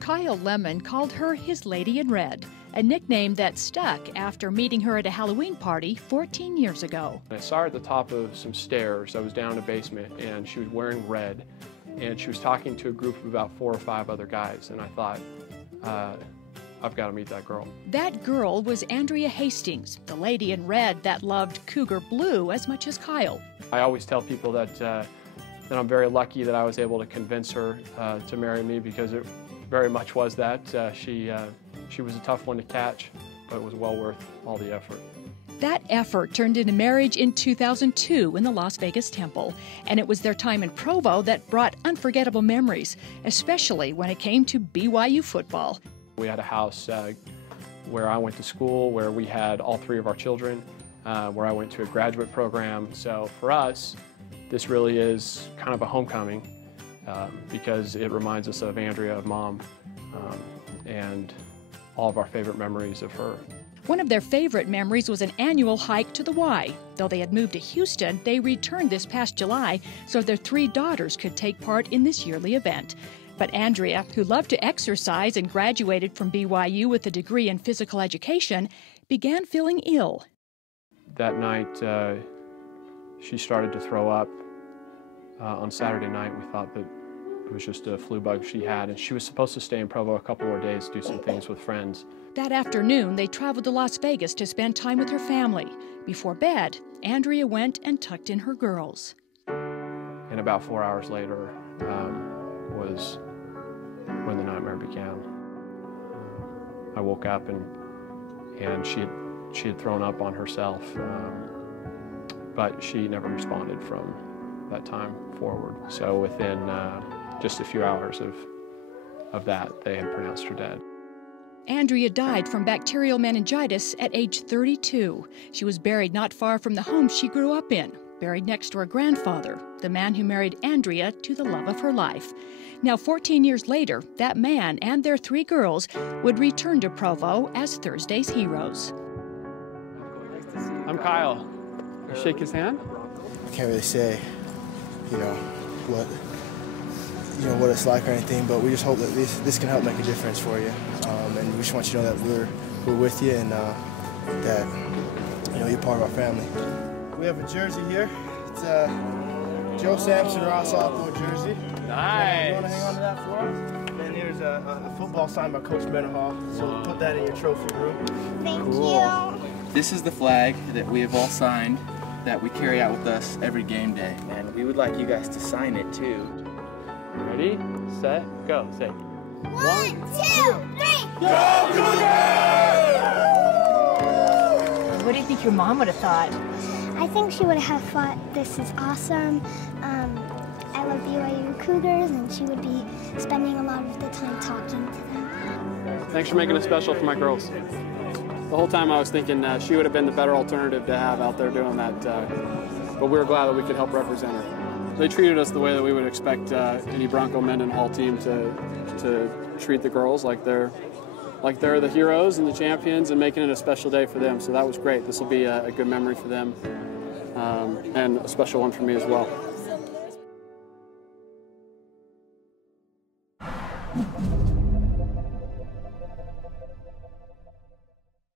Kyle Lemmon called her his Lady in Red, a nickname that stuck after meeting her at a Halloween party 14 years ago. I saw her at the top of some stairs. I was down in a basement, and she was wearing red, and she was talking to a group of about 4 or 5 other guys, and I thought, I've got to meet that girl. That girl was Andrea Hastings, the lady in red that loved Cougar Blue as much as Kyle. I always tell people that I'm very lucky that I was able to convince her to marry me, because it very much was that. She was a tough one to catch, but it was well worth all the effort. That effort turned into marriage in 2002 in the Las Vegas Temple, and it was their time in Provo that brought unforgettable memories, especially when it came to BYU football. We had a house where I went to school, where we had all 3 of our children, where I went to a graduate program. So for us, this really is kind of a homecoming because it reminds us of Andrea, of Mom, and all of our favorite memories of her. One of their favorite memories was an annual hike to the Y. Though they had moved to Houston, they returned this past July so their 3 daughters could take part in this yearly event. But Andrea, who loved to exercise and graduated from BYU with a degree in physical education, began feeling ill. That night, she started to throw up. On Saturday night, we thought that it was just a flu bug she had, and she was supposed to stay in Provo a couple more days, do some things with friends. That afternoon, they traveled to Las Vegas to spend time with her family. Before bed, Andrea went and tucked in her girls. And about 4 hours later was when the nightmare began. I woke up and she had thrown up on herself, but she never responded from that time forward. So within just a few hours of that, they had pronounced her dead. Andrea died from bacterial meningitis at age 32. She was buried not far from the home she grew up in, buried next to her grandfather, the man who married Andrea to the love of her life. Now, 14 years later, that man and their 3 girls would return to Provo as Thursday's heroes. I'm Kyle. You shake his hand? I can't really say, what it's like or anything, but we just hope that this can help make a difference for you. And we just want you to know that we're with you, and that you're part of our family. We have a jersey here. It's Joe Sampson Ross Oppo jersey. Nice. You want to hang on to that for us? And here's a football signed by Coach Mendenhall. So we'll put that in your trophy room. Thank you. This is the flag that we have all signed, that we carry out with us every game day. And we would like you guys to sign it too. Ready, set, go. Say 1, 2, 3, go Cougars! What do you think your mom would have thought? I think she would have thought this is awesome. I love BYU Cougars, and she would be spending a lot of the time talking to them. Thanks for making it special for my girls. The whole time I was thinking she would have been the better alternative to have out there doing that, but we were glad that we could help represent her. They treated us the way that we would expect any Bronco Mendenhall team to treat the girls, like they're the heroes and the champions, and making it a special day for them. So that was great. This will be a good memory for them, and a special one for me as well.